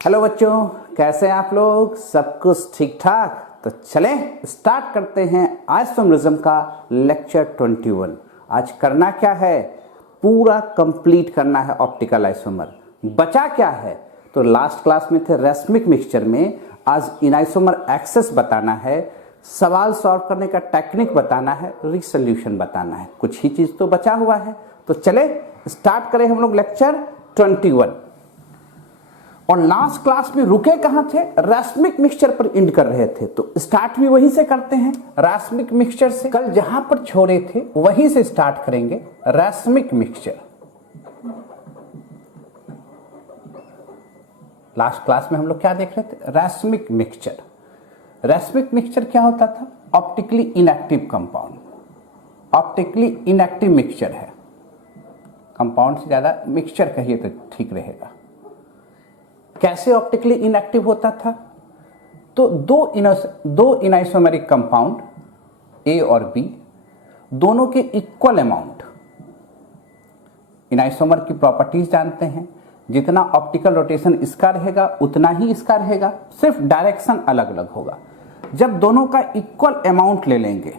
Hello बच्चों, कैसे हैं आप लोग? सब कुछ ठीक ठाक? तो चलें स्टार्ट करते हैं आइसोमरिज्म का लेक्चर 21। आज करना क्या है? पूरा कंप्लीट करना है ऑप्टिकल आइसोमर। बचा क्या है? तो लास्ट क्लास में थे रेसमिक मिक्सचर में, आज इनआइसोमर एक्सेस बताना है, सवाल सॉल्व करने का टेक्निक बताना है, रिसोल्यूशन बताना है। कुछ ही चीज तो बचा हुआ है। तो चले स्टार्ट करें हम लोग लेक्चर 21। और लास्ट क्लास में रुके कहां थे? रैस्मिक मिक्सचर पर एंड कर रहे थे, तो स्टार्ट भी वहीं से करते हैं, रैस्मिक मिक्सचर से। कल जहां पर छोड़े थे वहीं से स्टार्ट करेंगे, रैस्मिक मिक्सचर। लास्ट क्लास में हम लोग क्या देख रहे थे? रैस्मिक मिक्सचर। रैस्मिक मिक्सचर क्या होता था? Optically inactive compound. Optically inactive mixture है, कंपाउंड से ज्यादा मिक्सचर कहिए तो ठीक रहेगा। कैसे ऑप्टिकली इनएक्टिव होता था? तो दो इनआइसोमेरिक कंपाउंड ए और बी, दोनों के इक्वल अमाउंट। इनआइसोमर की प्रॉपर्टीज जानते हैं, जितना ऑप्टिकल रोटेशन इसका रहेगा उतना ही इसका रहेगा, सिर्फ डायरेक्शन अलग अलग होगा। जब दोनों का इक्वल अमाउंट ले लेंगे,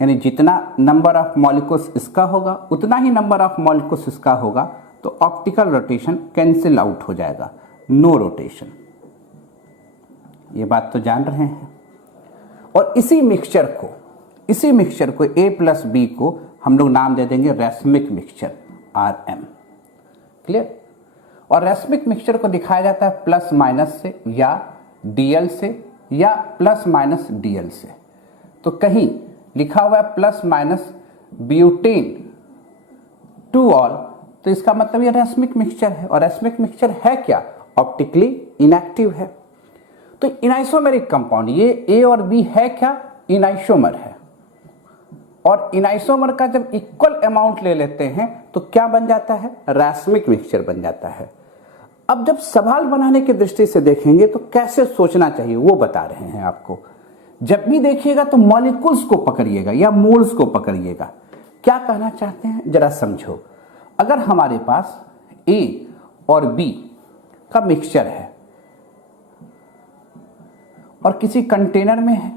यानी जितना नंबर ऑफ मॉलिक्यूल्स इसका होगा उतना ही नंबर ऑफ मॉलिक्यूल्स इसका होगा, तो ऑप्टिकल रोटेशन कैंसिल आउट हो जाएगा, नो रोटेशन। ये बात तो जान रहे हैं। और इसी मिक्सचर को ए प्लस बी को हम लोग नाम दे देंगे रैस्मिक मिक्सचर, RM। क्लियर? और रैस्मिक मिक्सचर को दिखाया जाता है प्लस माइनस से, या DL से, या प्लस माइनस DL से। तो कहीं लिखा हुआ है plus minus butane two all, तो इसका मतलब ये रैस्मिक मिक्सचर है। और रैस्मिक मिक्सचर है क्या? ऑप्टिकली इनएक्टिव है। तो इनआइसोमेरिक कंपाउंड, ये ए और बी है क्या? इनआइसोमर है। और इनआइसोमर का जब इक्वल अमाउंट ले लेते हैं तो क्या बन जाता है? रैस्मिक मिक्सचर बन जाता है। अब जब सवाल बनाने की दृष्टि से देखेंगे तो कैसे सोचना चाहिए वो बता रहे हैं आपको। जब भी देखिएगा तो मॉलिक्यूल्स को पकड़िएगा या मोल्स को पकड़िएगा। क्या कहना चाहते हैं जरा समझो। अगर हमारे पास A और B का मिक्सचर है और किसी कंटेनर में है,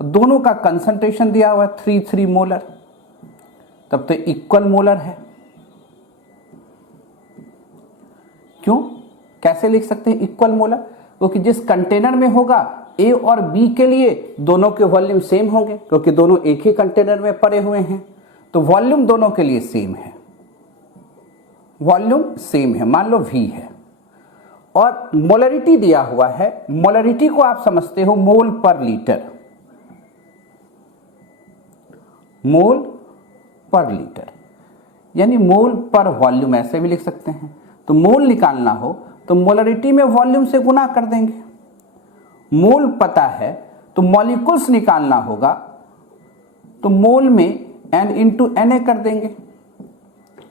दोनों का कंसंट्रेशन दिया हुआ है 3 मोलर, तब तो इक्वल मोलर है। क्यों? कैसे लिख सकते हैं इक्वल मोलर? क्योंकि जिस कंटेनर में होगा A और B के लिए दोनों के वॉल्यूम सेम होंगे, क्योंकि दोनों एक ही कंटेनर में पड़े हुए हैं, तो वॉल्यूम दोनों के लिए सेम है। वॉल्यूम सेम है, मान लो V है। और मोलरिटी दिया हुआ है, मोलरिटी को आप समझते हो मोल पर लीटर, मोल पर लीटर, यानी मोल पर वॉल्यूम, ऐसे भी लिख सकते हैं। तो मोल निकालना हो तो मोलरिटी में वॉल्यूम से गुना कर देंगे। मोल पता है तो मॉलिक्यूल्स निकालना होगा तो मोल में n इंटू Na कर देंगे।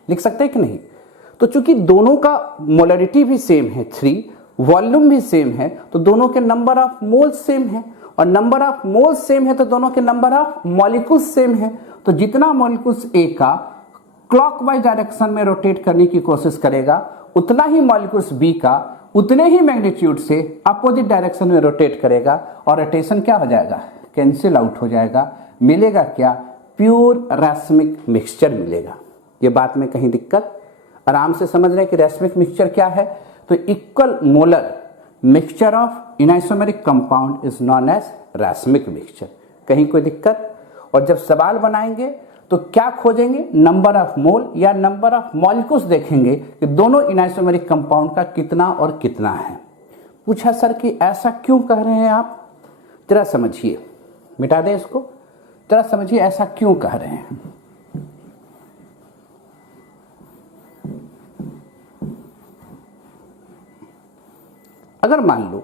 लिख सकते हैं कि नहीं? तो चूंकि दोनों का मोलरिटी भी सेम है 3, वॉल्यूम भी सेम है, तो दोनों के नंबर ऑफ मोल्स सेम है। और नंबर ऑफ मोल्स सेम है तो दोनों के नंबर ऑफ मॉलिक्यूल्स सेम है। तो जितना मॉलिक्यूल्स A का क्लॉकवाइज डायरेक्शन में रोटेट करने की कोशिश करेगा, उतना ही मॉलिक्यूल्स B का उतने ही मैग्नीट्यूड से अपोजिट डायरेक्शन में रोटेट करेगा। और रोटेशन क्या हो जाएगा? कैंसिल आउट हो जाएगा। मिलेगा क्या? प्योर रैस्मिक मिक्सचर मिलेगा। ये बात में कहीं दिक्कत? आराम से समझ रहे हैं कि रैस्मिक मिक्सचर क्या है? तो equal molar mixture of enantiomeric compound is known as racemic mixture. कहीं कोई दिक्कत? और जब सवाल बनाएंगे तो क्या खोजेंगे? नंबर ऑफ मोल या नंबर ऑफ मॉलिक्यूल्स देखेंगे कि दोनों इनआइसोमेरिक कंपाउंड का कितना और कितना है। पूछा सर कि ऐसा क्यों कह रहे हैं आप? जरा समझिए, मिटा दें इसको, जरा समझिए ऐसा क्यों कह रहे हैं। अगर मान लो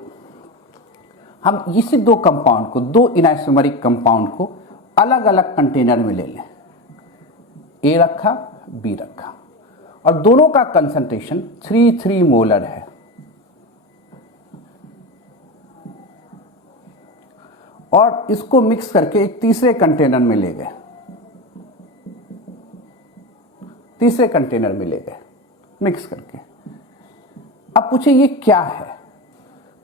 हम इसी दो कंपाउंड को, दो इनआइसोमेरिक कंपाउंड को अलग अलग कंटेनर में ले लें, A रखा, B रखा, और दोनों का कंसंट्रेशन 3 मोलर है, और इसको मिक्स करके एक तीसरे कंटेनर में ले गए, मिक्स करके। अब पूछे ये क्या है,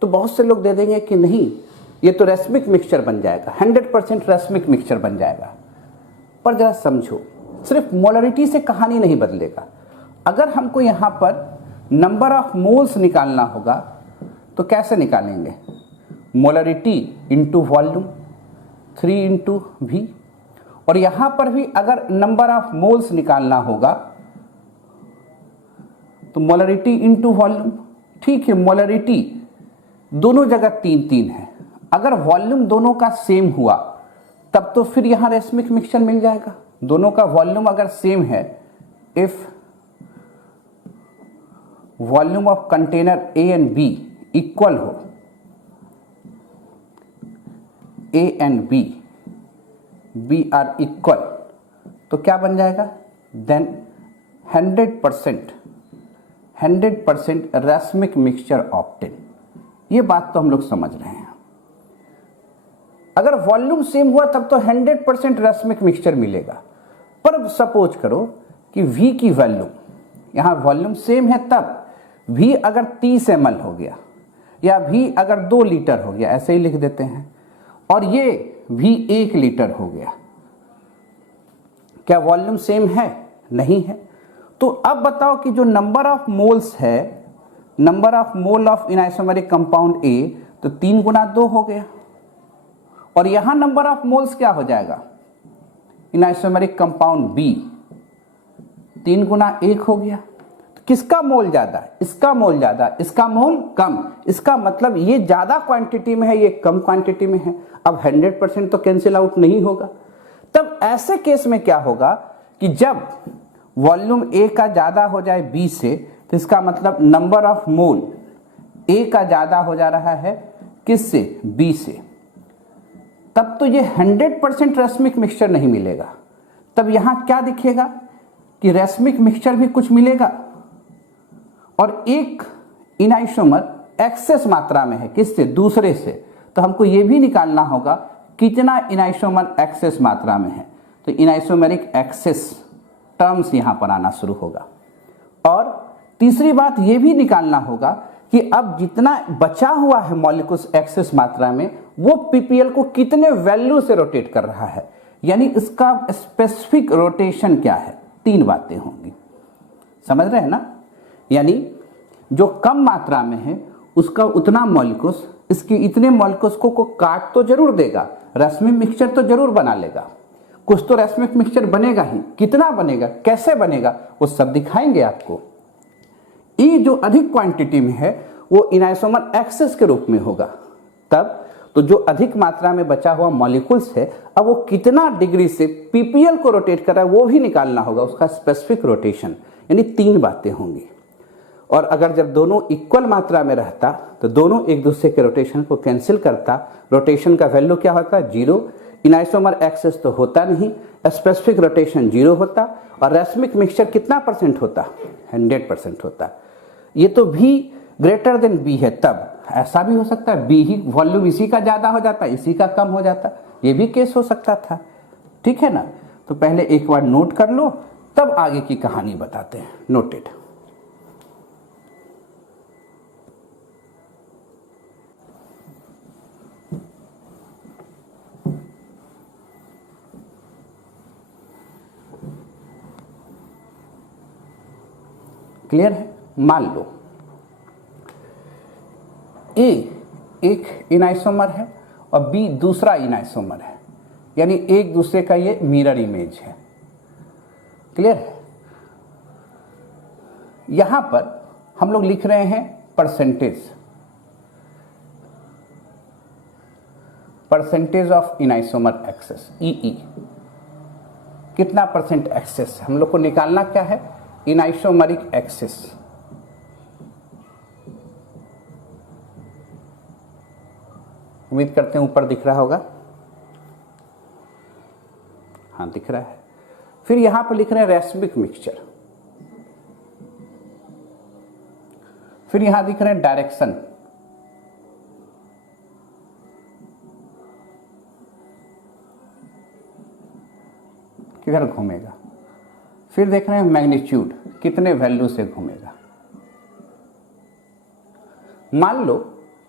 तो बहुत से लोग दे देंगे कि नहीं ये तो रेसमिक मिक्सचर बन जाएगा, 100% रेसमिक मिक्सचर बन जाएगा। पर जरा समझो, सिर्फ मोलरिटी से कहानी नहीं बदलेगा। अगर हमको यहाँ पर नंबर ऑफ मोल्स निकालना होगा तो कैसे निकालेंगे? Molarity into volume 3 into V. और यहाँ पर भी अगर नंबर ऑफ मोल्स निकालना होगा तो मोलरिटी इंटू वॉल्यूम। ठीक है, मोलरिटी दोनों जगह 3 है, अगर वॉल्यूम दोनों का सेम हुआ तब तो फिर यहां रेसमिक मिक्सचर मिल जाएगा। दोनों का वॉल्यूम अगर सेम है, if volume of container A and B equal हो, A and B are equal, तो क्या बन जाएगा? Then 100% racemic mixture obtain. ये बात तो हम लोग समझ रहे हैं। अगर वॉल्यूम सेम हुआ तब तो 100% रेसमिक मिक्सचर मिलेगा। पर सपोज करो कि V की वैल्यू, यहां वॉल्यूम सेम है तब V अगर 30 ml हो गया या V अगर 2 लीटर हो गया, ऐसे ही लिख देते हैं, और ये V 1 लीटर हो गया, क्या वॉल्यूम सेम है? नहीं है। तो अब बताओ कि जो नंबर ऑफ मोल्स है, number of mole of enantiomeric compound A, तो 3 गुना 2 हो गया, और यहां नंबर ऑफ मोल्स क्या हो जाएगा? इनआइसोमेरिक कंपाउंड B 3 गुना 1 हो गया। तो किसका मोल ज्यादा? इसका मोल ज्यादा, इसका मोल कम। इसका मतलब ये ज्यादा क्वांटिटी में है, ये कम क्वांटिटी में है। अब 100% तो कैंसिल आउट नहीं होगा। तब ऐसे केस में क्या होगा कि जब वॉल्यूम A का ज्यादा हो जाए B से, तो इसका मतलब नंबर ऑफ मोल A का ज्यादा हो जा रहा है किससे? B से। तब तो ये 100% रेसमिक मिक्सचर नहीं मिलेगा। तब यहां क्या दिखेगा कि रेसमिक मिक्सचर भी कुछ मिलेगा, और एक इनआइसोमर एक्सेस मात्रा में है किससे? दूसरे से। तो हमको ये भी निकालना होगा कितना इनआइसोमर एक्सेस मात्रा में है। तो इनआइसोमेरिक एक्सेस टर्म्स यहां पर आना शुरू होगा। और तीसरी बात यह भी निकालना होगा कि अब जितना बचा हुआ है मॉलिक्यूल्स एक्सेस मात्रा में, वो पीपीएल को कितने वैल्यू से रोटेट कर रहा है, यानी इसका स्पेसिफिक रोटेशन क्या है। 3 बातें होंगी, समझ रहे हैं ना? यानी जो कम मात्रा में है उसका उतना मॉलिक्यूल्स, इसके इतने मॉलिक्यूल्स को काट तो जरूर देगा, रेसमिक मिक्सचर तो जरूर बना लेगा। कुछ तो रेसमिक मिक्सचर बनेगा ही, कितना बनेगा, कैसे बनेगा, वो सब दिखाएंगे आपको। ये जो अधिक क्वांटिटी में है वो इनआइसोमर एक्सेस के रूप में होगा। तब तो जो अधिक मात्रा में बचा हुआ मॉलिक्यूल्स है, अब वो कितना डिग्री से पीपीएल को रोटेट कर रहा है वो भी निकालना होगा, उसका स्पेसिफिक रोटेशन। यानी 3 बातें होंगी। और अगर जब दोनों इक्वल मात्रा में रहता तो दोनों एक दूसरे के रोटेशन को कैंसिल करता। रोटेशन का वैल्यू क्या होता? 0। इनआइसोमर एक्सेस तो होता नहीं, स्पेसिफिक रोटेशन 0 होता। और रेसमिक मिक्सचर कितना परसेंट होता? 100% होता। ये तो V ग्रेटर देन B है। तब ऐसा भी हो सकता है B ही वॉल्यूम इसी का ज्यादा हो जाता, इसी का कम हो जाता, ये भी केस हो सकता था। ठीक है ना? तो पहले एक बार नोट कर लो, तब आगे की कहानी बताते हैं। नोटेड। क्लियर है? मान लो A एक इनआइसोमर है और B दूसरा इनआइसोमर है, यानी एक दूसरे का ये मिरर इमेज है। क्लियर है? यहां पर हम लोग लिख रहे हैं परसेंटेज ऑफ इनआइसोमर एक्सेस, EE। कितना परसेंट एक्सेस है हम लोग को निकालना? क्या है? इनआइसोमेरिक एक्सेस। उम्मीद करते हैं ऊपर दिख रहा होगा। हाँ, दिख रहा है। फिर यहां पर लिख रहे हैं रेसमिक मिक्सचर। फिर यहां दिख रहे हैं डायरेक्शन। किधर घूमेगा। फिर देख रहे हैं मैग्नीट्यूड, कितने वैल्यू से घूमेगा। मान लो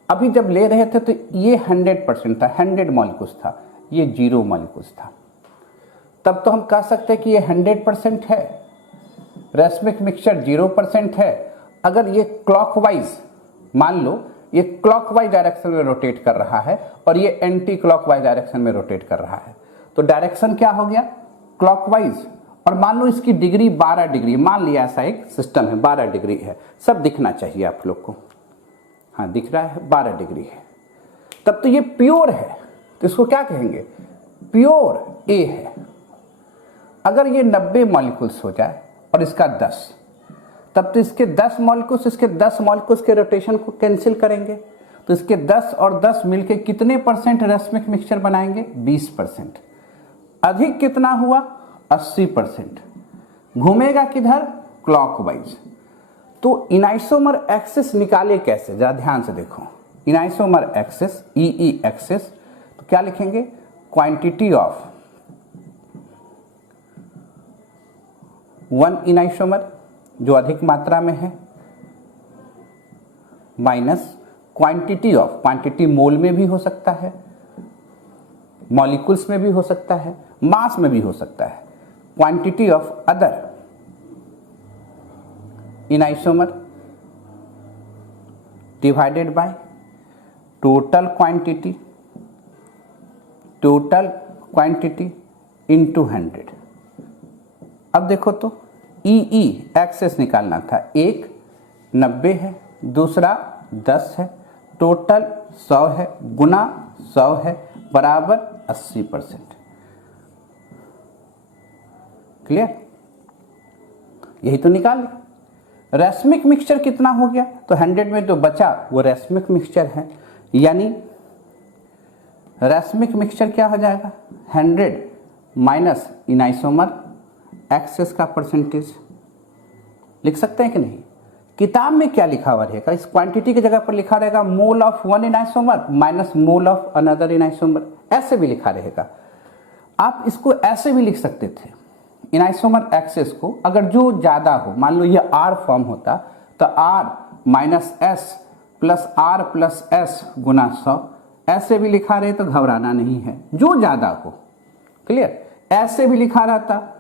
अभी जब ले रहे थे तो ये 100% था, 100 मॉलिक्यूल्स था, ये 0 मॉलिक्यूल्स था, तब तो हम कह सकते हैं कि ये 100% है, रेसमिक मिक्सचर 0% है। अगर ये क्लॉकवाइज, मान लो ये क्लॉकवाइज डायरेक्शन में रोटेट कर रहा है और ये एंटी क्लॉकवाइज डायरेक्शन में रोटेट कर रहा है, तो डायरेक्शन क्या हो गया, क्लॉकवाइज। और मान लो इसकी डिग्री 12 डिग्री, मान लिया ऐसा एक सिस्टम है 12 डिग्री है, सब दिखना चाहिए आप लोग को, हाँ दिख रहा है 12 डिग्री है, तब तो ये प्योर है, तो इसको क्या कहेंगे, प्योर ए है। अगर ये 90 मॉलिक्यूल्स हो जाए और इसका 10, तब तो इसके 10 मॉलिक्यूल्स, इसके 10 मॉलिक्यूल्स के रोटेशन को कैंसिल करेंगे, तो इसके 10 और 10 मिलके कितने परसेंट रेसमिक मिक्सचर बनाएंगे, 20%। अधिक कितना हुआ, 80%। घूमेगा किधर, क्लॉकवाइज। तो इनाइसोमर एक्सिस निकाले कैसे, जरा ध्यान से देखो, इनाइसोमर एक्सिस, ई एक्सिस, तो क्या लिखेंगे, क्वांटिटी ऑफ वन इनाइसोमर जो अधिक मात्रा में है, माइनस क्वांटिटी ऑफ, क्वांटिटी मोल में भी हो सकता है, मॉलिक्यूल्स में भी हो सकता है, मास में भी हो सकता है, quantity of other enantiomer divided by total quantity into 100। अब देखो तो ई एक्सेस निकालना था, एक 90 है, दूसरा 10 है, टोटल 100 है, गुना 100 है, बराबर 80%। क्लियर, यही तो निकाल। रेसमिक मिक्सचर कितना हो गया, तो 100 में जो बचा वो रेसमिक मिक्सचर है, यानी रेसमिक मिक्सचर क्या हो जाएगा, 100 माइनस इनाइसोमर एक्सेस का परसेंटेज। लिख सकते हैं कि नहीं, किताब में क्या लिखा हुआ रहेगा, इस क्वांटिटी की जगह पर लिखा रहेगा mole of one enantiomer minus mole of another enantiomer, ऐसे भी लिखा रहेगा। आप इसको ऐसे भी लिख सकते थे, इनाइसोमर एक्सेस को अगर जो ज्यादा हो, मान लो ये R फॉर्म होता तो R minus S plus R plus S गुना 100, ऐसे भी लिखा रहे तो घबराना नहीं है, जो ज्यादा हो। क्लियर, ऐसे भी लिखा रहता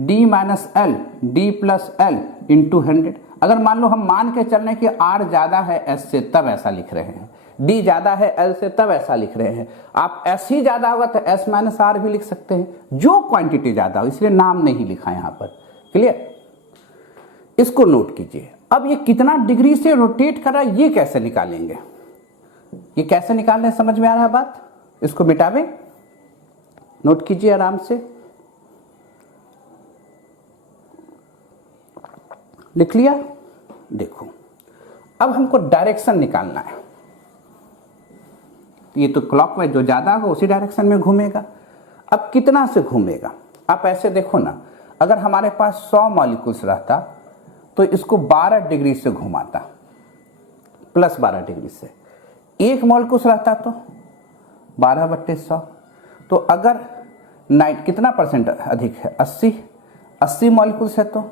D minus L D plus L into 100। अगर मान लो हम मान के चल रहे हैं कि R ज्यादा है S से, तब ऐसा लिख रहे हैं, D ज्यादा है L से, तब ऐसा लिख रहे हैं। आप S ही ज्यादा होगा तो S माइनस R भी लिख सकते हैं, जो क्वांटिटी ज्यादा हो, इसलिए नाम नहीं लिखा यहां पर। क्लियर, इसको नोट कीजिए। अब ये कितना डिग्री से रोटेट कर रहा है, ये कैसे निकालेंगे, ये कैसे निकालने समझ में आ रहा है बात, इसको मिटावे, नोट कीजिए आराम से। लिख लिया, देखो अब हमको डायरेक्शन निकालना है। ये तो क्लॉकवाइज जो ज्यादा होगा उसी डायरेक्शन में घूमेगा। अब कितना से घूमेगा, आप ऐसे देखो ना, अगर हमारे पास 100 मॉलिक्यूल्स रहता तो इसको 12 डिग्री से घुमाता, प्लस 12 डिग्री से। एक मॉलिक्यूल्स रहता तो 12/100, तो अगर कितना परसेंट अधिक है, 80 मॉलिक्यूल्स है तो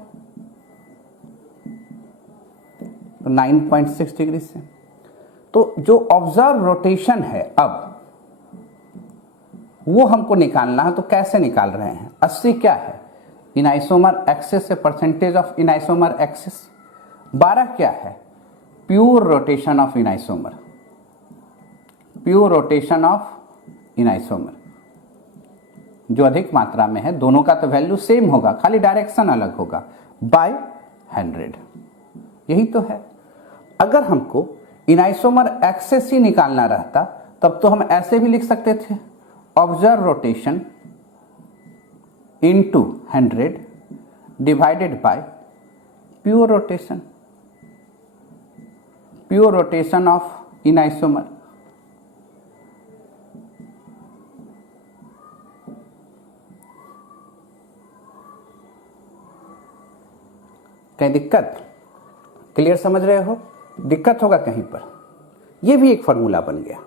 9.6 डिग्री से। तो जो ऑब्जर्व रोटेशन है अब वो हमको निकालना है, तो कैसे निकाल रहे हैं, 80 क्या है, इनाइसोमर एक्सिस से परसेंटेज ऑफ इनाइसोमर एक्सिस, 12 क्या है, pure rotation of enantiomer, pure rotation of enantiomer जो अधिक मात्रा में है, दोनों का तो वैल्यू सेम होगा, खाली डायरेक्शन अलग होगा, बाय 100। यही तो है। अगर हमको इनाइसोमर एक्सेस ही निकालना रहता तब तो हम ऐसे भी लिख सकते थे, observed rotation into 100 divided by pure rotation, pure rotation of enantiomer. कहीं दिक्कत, क्लियर समझ रहे हो, दिक्कत होगा कहीं पर, यह भी एक फॉर्मूला बन गया।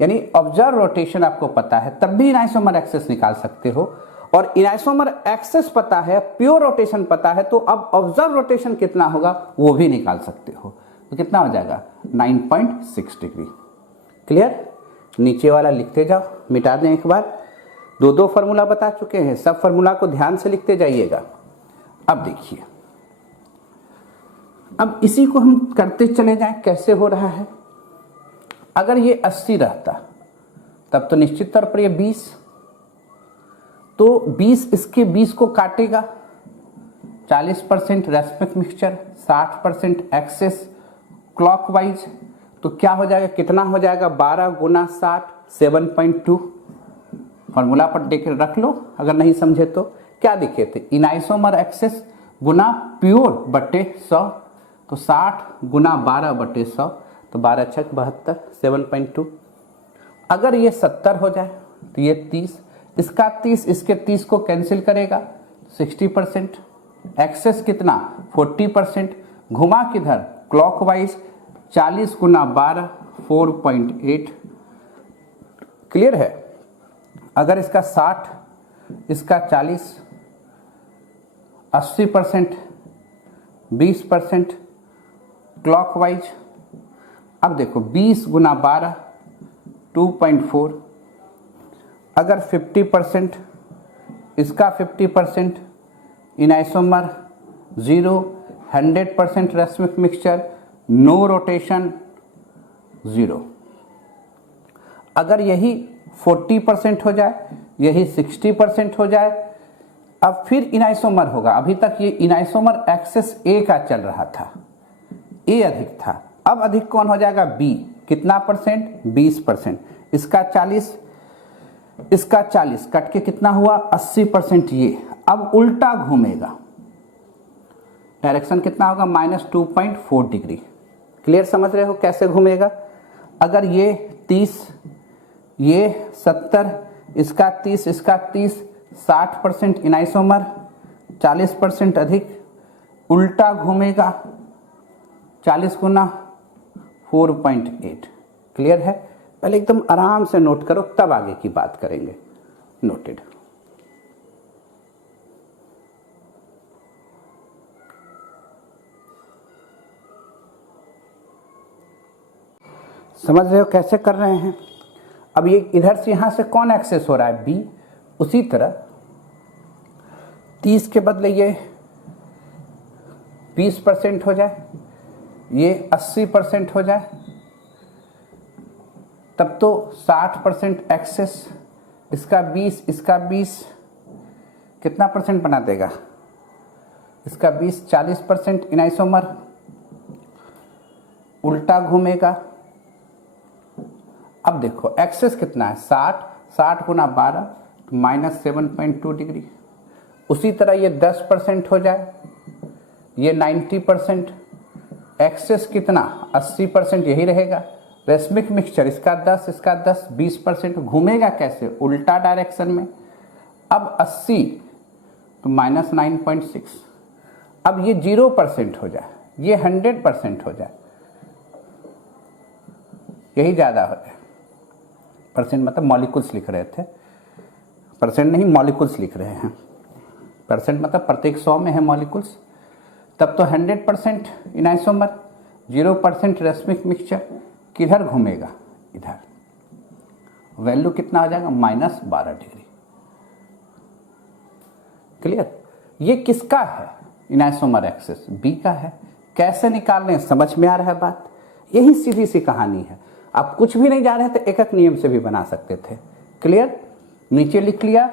यानी ऑब्जर्व रोटेशन आपको पता है, तब भी इनाइसोमर एक्सेस निकाल सकते हो, और इनाइसोमर एक्सेस पता है, प्योर रोटेशन पता है, तो अब ऑब्जर्व रोटेशन कितना होगा वो भी निकाल सकते हो। तो कितना हो जाएगा 9.6 डिग्री। क्लियर? नीचे वाला लिखते जाओ, मिटा दें एक बार। दो फार्मूला बता चुके हैं, सब फार्मूला को ध्यान से लिखते जाइएगा। अब देखिए, अब इसी को हम करते चले जाएं, कैसे हो रहा है। अगर ये 80 रहता तब तो निश्चित तौर पर ये 20, तो 20 इसके 20 को काटेगा, 40% रेस्पेक्ट मिक्सचर, 60% एक्सेस क्लॉकवाइज। तो क्या हो जाएगा, कितना हो जाएगा, 12 गुना 60 7.2। फॉर्मूला पर देख रख लो अगर नहीं समझे तो। क्या दिखे थे, इनाइसोमर एक्सेस गुना प्योर बटे 100, तो 60 गुना 12 बटे 100, तो 12 छक 72, 7.2। अगर ये 70 हो जाए तो ये 30, इसका 30 इसके 30 को कैंसिल करेगा, 60%। एक्सेस कितना 40%, घुमा किधर क्लॉकवाइज, 40 गुना 12 4.8। क्लियर है? अगर इसका 60 इसका 40, 80%, 20% क्लॉकवाइज। अब देखो 20 गुना 12 2.4। अगर 50% इसका 50%, इनाइसोमर 0, 100% रेस्मिक मिक्सचर, नो रोटेशन 0। अगर यही 40% हो जाए, यही 60% हो जाए, अब फिर इनाइसोमर होगा। अभी तक ये इनाइसोमर एक्सेस ए का चल रहा था, ए अधिक था, अब अधिक कौन हो जाएगा, बी। कितना परसेंट, 20%। इसका 40 इसका 40 कट के कितना हुआ 80%। ये अब उल्टा घूमेगा, डायरेक्शन कितना होगा -2.4 डिग्री। क्लियर समझ रहे हो कैसे घूमेगा? अगर ये 30 ये 70, इसका 30 इसका 30, 60% इनाइसोमर, 40% अधिक, उल्टा घूमेगा 40 गुना 4.8। क्लियर है? पहले एकदम आराम से नोट करो, तब आगे की बात करेंगे। नोटेड। समझ रहे हो कैसे कर रहे हैं? अब ये इधर से यहां से कौन एक्सेस हो रहा है, बी। उसी तरह 30 के बदले ये 20% हो जाए, ये 80% हो जाए, तब तो 60% एक्सेस, इसका 20 इसका 20 कितना परसेंट बना देगा, इसका 20 40% इनाइसोमर, उल्टा घूमेगा। अब देखो एक्सेस कितना है 60 गुना 12 -7.2 डिग्री। उसी तरह ये 10% हो जाए, ये 90%, एक्सेस कितना 80% यही रहेगा। रेस्मिक मिक्सचर इसका 10 इसका 10 20%, घूमेगा कैसे, उल्टा डायरेक्शन में। अब 80 तो -9.6। अब ये 0% हो जाए, ये 100% हो जाए, यही ज़्यादा हो जाए। परसेंट मतलब मॉलिक्यूल्स लिख रहे थे, परसेंट नहीं मॉलिक्यूल्स लिख रहे हैं। परसेंट मतलब प्रत्येक 100 में है मॉलिक्यूल्स। तब तो 100% इनाइसोमर, 0% रेस्मिक मिक्सचर, किधर घूमेगा, इधर। वैल्यू कितना आ जाएगा -12 डिग्री। क्लियर? ये किसका है, इनाइसोमर एक्सेस बी का है। कैसे निकालने हैं, समझ में आ रहा है बात? यही सीधी सी कहानी है। आप कुछ भी नहीं जा रहे थे, एक एक नियम से भी बना सकते थे। क्लियर? नीचे लिख लिया।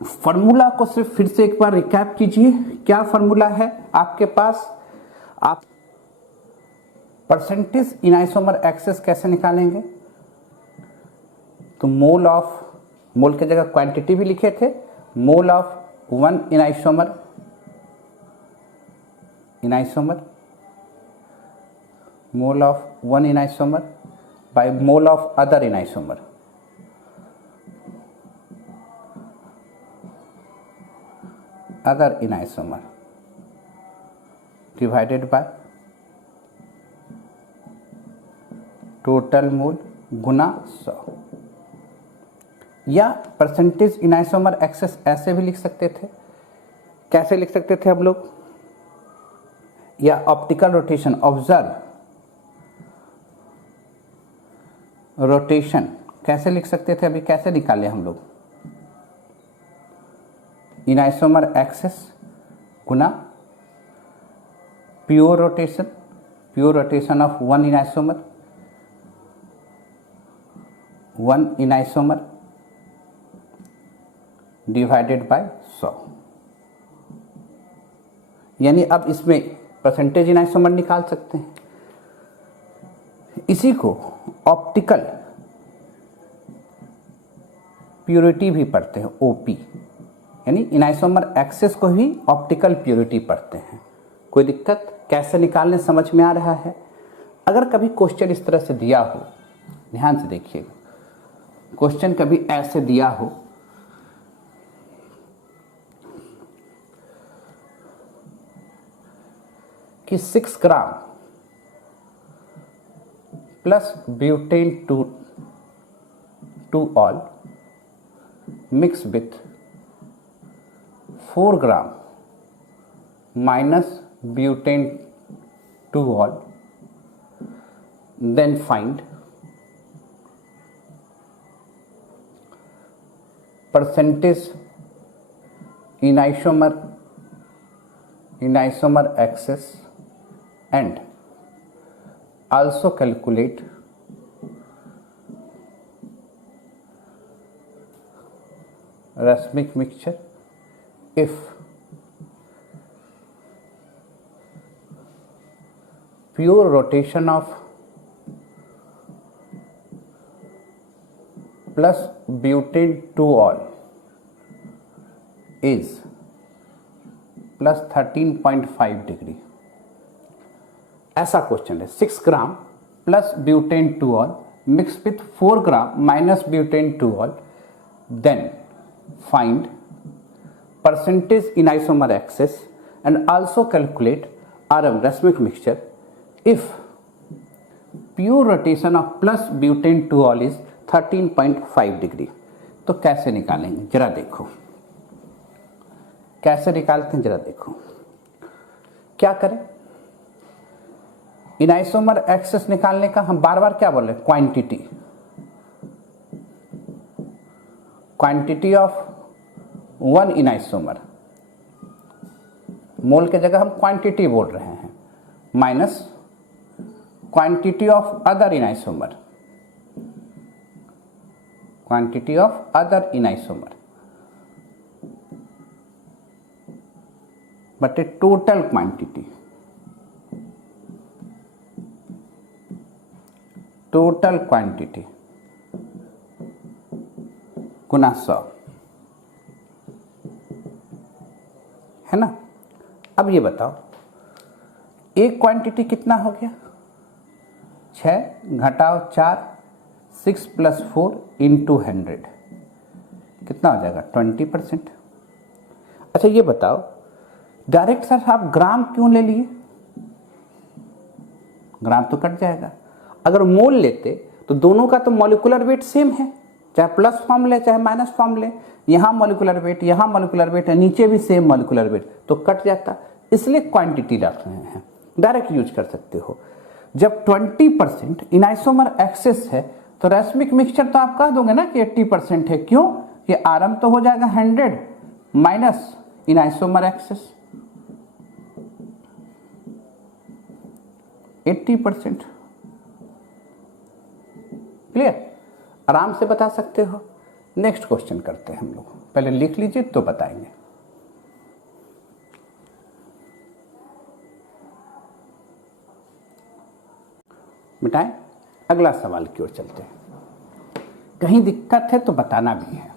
फॉर्मूला को सिर्फ फिर से एक बार रिकैप कीजिए। क्या फॉर्मूला है आपके पास? आप परसेंटेज इनाइसोमर एक्सेस कैसे निकालेंगे? तो मोल ऑफ, मोल की जगह क्वांटिटी भी लिखे थे, mole of 1 enantiomer, mole of 1 enantiomer by mole of other enantiomer. Other enantiomer divided by total mole गुना 100। या परसेंटेज इन आइसोमर एक्सेस ऐसे भी लिख सकते थे। कैसे लिख सकते थे हम लोग? या ऑप्टिकल रोटेशन, ऑब्जर्व रोटेशन कैसे लिख सकते थे? अभी कैसे निकाले हम लोग? इन आइसोमर एक्सेस गुना pure rotation of one enantiomer divided by 100। यानी अब इसमें परसेंटेज इन आइसोमर निकाल सकते हैं। इसी को ऑप्टिकल प्योरिटी भी पढ़ते हैं, ओपी, यानी इन आइसोमर एक्सेस को ही ऑप्टिकल प्योरिटी पढ़ते हैं। कोई दिक्कत? कैसे निकालने समझ में आ रहा है? अगर कभी क्वेश्चन इस तरह से दिया हो, ध्यान से देखिएगा, क्वेश्चन कभी ऐसे दिया हो कि 6 gram plus butane two all mix with 4 gram minus butane two all, then find percentage in isomer excess and also calculate racemic mixture if pure rotation of plus butane 2-ol is plus 13.5 degree. ऐसा question है। 6 gram plus butane 2-ol mix with 4 gram minus butane 2-ol, then find percentage in isomer excess and also calculate RM racemic mixture if pure rotation of plus butane 2-ol is 13.5 degree. तो कैसे निकालेंगे जरा देखो, कैसे निकालते हैं जरा देखो। क्या करें? इन आइसोमर एक्सेस निकालने का हम बार बार क्या बोल रहे हैं? Quantity of one enantiomer, mole के जगह हम क्वांटिटी बोल रहे हैं, minus quantity of other enantiomer, quantity of other enantiomer बटे टोटल क्वांटिटी, गुना 100, है ना। अब ये बताओ एक क्वांटिटी कितना हो गया? 6 घटाओ 4, 6 + 4 इंटू 100 कितना हो जाएगा? 20%। अच्छा ये बताओ डायरेक्ट सर आप ग्राम क्यों ले लिए? ग्राम तो कट जाएगा। अगर मोल लेते तो दोनों का तो मॉलिक्यूलर वेट सेम है, चाहे प्लस फॉर्म ले चाहे माइनस फॉर्म ले, यहाँ मॉलिक्यूलर वेट यहाँ मॉलिक्यूलर वेट है, नीचे भी सेम मॉलिक्यूलर वेट, तो कट जाता। इसलिए क्वांटिटी रख रहे हैं, डायरेक्ट यूज कर सकते हो। जब 20% इन आइसोमर एक्सेस है तो रैस्मिक मिक्सचर तो आप कह दोगे ना कि 80% है। क्यों? कि आरएम तो हो जाएगा 100 माइनस इन आइसोमर एक्सेस 80%। क्लियर? आराम से बता सकते हो। नेक्स्ट क्वेश्चन करते हैं हम लोग, पहले लिख लीजिए तो बताएंगे। मिटाएं, अगला सवाल की ओर चलते हैं। कहीं दिक्कत है तो बताना भी है।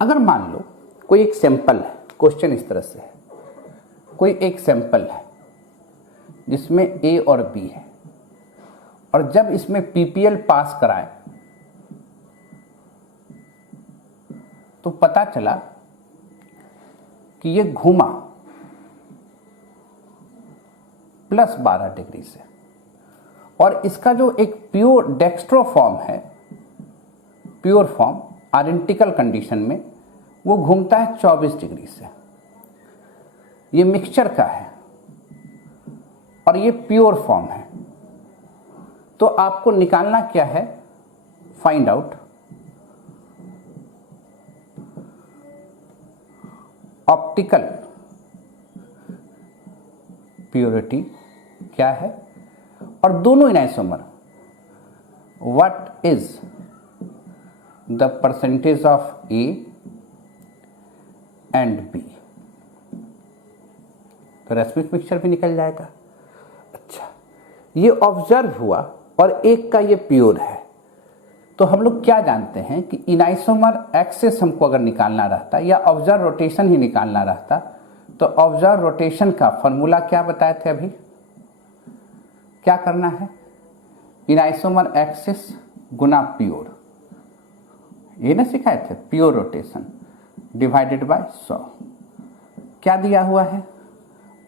अगर मान लो कोई एक सैंपल है, क्वेश्चन इस तरह से है, कोई एक सैंपल है जिसमें ए और बी है, और जब इसमें पीपीएल पास कराए तो पता चला कि ये घूमा +12 डिग्री से, और इसका जो एक प्योर डेक्स्ट्रो फॉर्म है, प्योर फॉर्म आइडेंटिकल कंडीशन में वो घूमता है 24 डिग्री से। ये मिक्सचर का है और ये प्योर फॉर्म है। तो आपको निकालना क्या है, फाइंड आउट ऑप्टिकल प्योरिटी क्या है, और दोनों enantiomer what is the percentage of A and B. तो रेसमिक मिक्सचर भी निकल जाएगा। अच्छा, ये ऑब्जर्व हुआ और एक का ये प्योर है। तो हम लोग क्या जानते हैं कि इनआइसोमर एक्सेस हमको अगर निकालना रहता या ऑब्जर्व रोटेशन ही निकालना रहता, तो ऑब्जर्व रोटेशन का फॉर्मूला क्या बताए थे अभी, क्या करना है, इनआइसोमर एक्सेस गुना प्योर, ये ना सिखाए थे, प्योर रोटेशन डिवाइडेड बाय 100। क्या दिया हुआ है,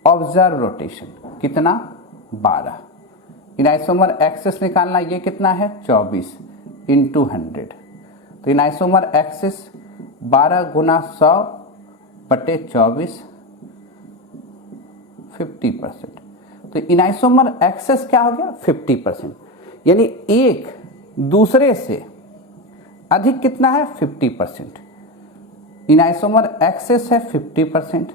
ऑब्जर्व रोटेशन कितना 12, इनआइसोमर एक्सेस निकालना, ये कितना है 24 इंटू 100। तो इनआइसोमर एक्सेस 12 गुना 100 बटे 24 50%। तो इनआइसोमर एक्सेस क्या हो गया 50%, यानी एक दूसरे से अधिक कितना है 50%। इनआइसोमर एक्सेस है 50%,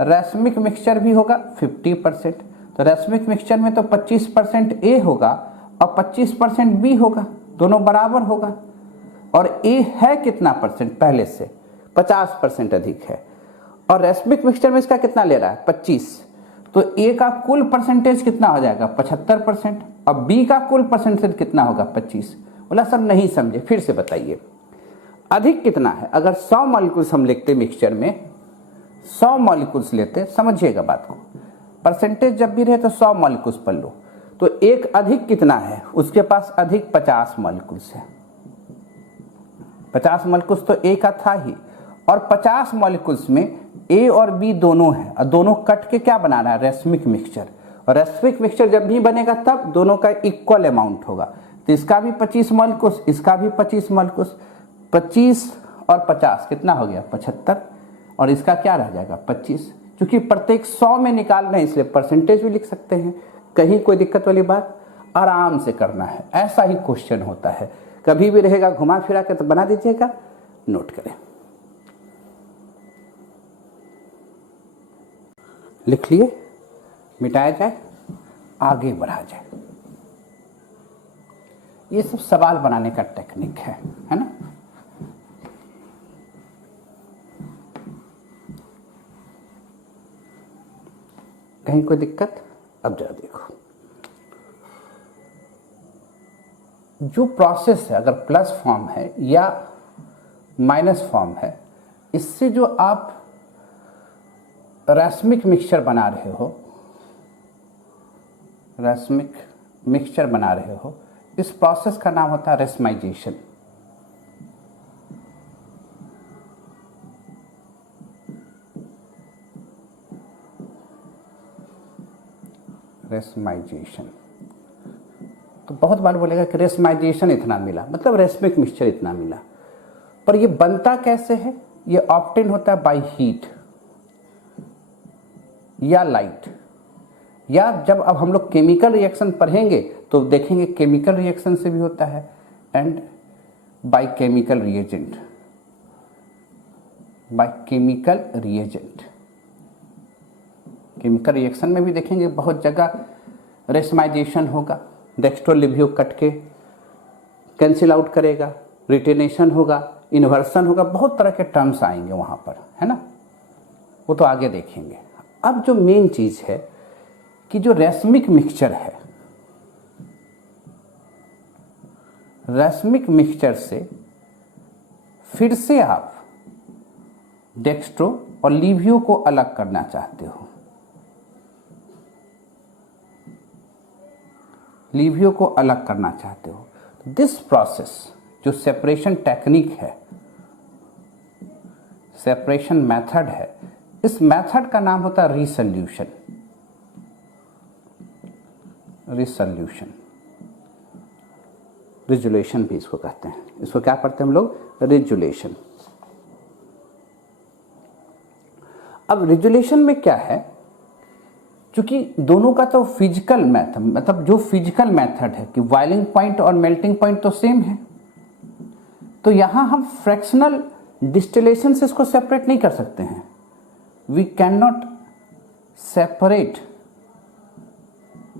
रेसमिक मिक्सचर भी होगा 50%। तो रेसमिक मिक्सचर में तो 25% ए होगा और 25% बी होगा, दोनों बराबर होगा। और ए है कितना परसेंट, पहले से 50% अधिक है, और रेसमिक मिक्सचर में इसका कितना ले रहा है 25। तो ए का कुल परसेंटेज कितना हो जाएगा 75%, और बी का कुल परसेंटेज कितना होगा 25। बोला सर नहीं समझे, फिर से बताइए। अधिक कितना है, अगर 100 मॉलिक्यूल्स हम लिखते मिक्सचर में, 100 मॉलिक्यूल्स लेते, समझिएगा बात को, परसेंटेज जब भी रहे तो 100 मॉलिक्यूल्स पढ़ लो। तो एक अधिक कितना है, उसके पास अधिक 50 मॉलिक्यूल्स है। 50 मॉलिक्यूल्स तो ए का था ही, और 50 मॉलिक्यूल्स में ए और बी दोनों है, और दोनों कट के क्या बना रहा है रेसमिक मिक्सचर। और रेसमिक मिक्सचर जब भी बनेगा तब दोनों का इक्वल अमाउंट होगा। तो इसका भी 25 मॉलिक्यूल्स, इसका भी 25 मॉलिक्यूल्स, 25 और 50 कितना हो गया 75, और इसका क्या रह जाएगा 25। क्योंकि प्रत्येक 100 में निकाल रहे हैं इसलिए परसेंटेज भी लिख सकते हैं, कहीं कोई दिक्कत वाली बात, आराम से करना है। ऐसा ही क्वेश्चन होता है, कभी भी रहेगा घुमा फिरा के तो बना दीजिएगा, नोट करें। लिख लिए, मिटाया जाए, आगे बढ़ा जाए। ये सब सवाल बनाने का टेक्निक है ना। कहीं कोई दिक्कत, अब जरा देखो, जो प्रोसेस है अगर प्लस फॉर्म है या माइनस फॉर्म है, इससे जो आप रेसमिक मिक्सचर बना रहे हो, रेसमिक मिक्सचर बना रहे हो, इस प्रोसेस का नाम होता है रेसमाइजेशन। रेसमाइजेशन तो बहुत बार बोलेगा कि रेसमाइजेशन इतना मिला, मतलब रेसमिक मिक्सचर इतना मिला, पर ये बनता कैसे है, ये ऑब्टेन होता है बाय हीट या लाइट, या जब अब हम लोग केमिकल रिएक्शन पढ़ेंगे तो देखेंगे केमिकल रिएक्शन से भी होता है, and by chemical reagent, by chemical reagent. Chemical reaction में भी देखेंगे बहुत जगह रेसमाइजेशन होगा, डेक्स्ट्रोलिवियो कट के कैंसिल आउट करेगा, रिटेनेशन होगा, इन्वर्सन होगा, बहुत तरह के टर्म्स आएंगे वहाँ पर, है ना, वो तो आगे देखेंगे। अब जो मेन चीज़ है कि जो रेसमिक मिक्सचर है, रेसमिक मिक्सचर से फिर से आप डेक्स्ट्रो और लिवियो को अलग करना चाहते हो, लिवियो को अलग करना चाहते हो। दिस प्रोसेस जो सेपरेशन टेक्निक है, सेपरेशन मेथड है, इस मेथड का नाम होता है रिसोल्यूशन। रिसोल्यूशन रिजुलेशन भी इसको कहते हैं। इसको क्या पढ़ते हैं हम लोग? रिजुलेशन। अब रिजुलेशन में क्या है, क्योंकि दोनों का तो फिजिकल मेथड, मतलब जो फिजिकल मेथड है कि बॉइलिंग पॉइंट और मेल्टिंग पॉइंट तो सेम है, तो यहां हम फ्रैक्शनल डिस्टिलेशन से इसको सेपरेट नहीं कर सकते हैं। We can not separate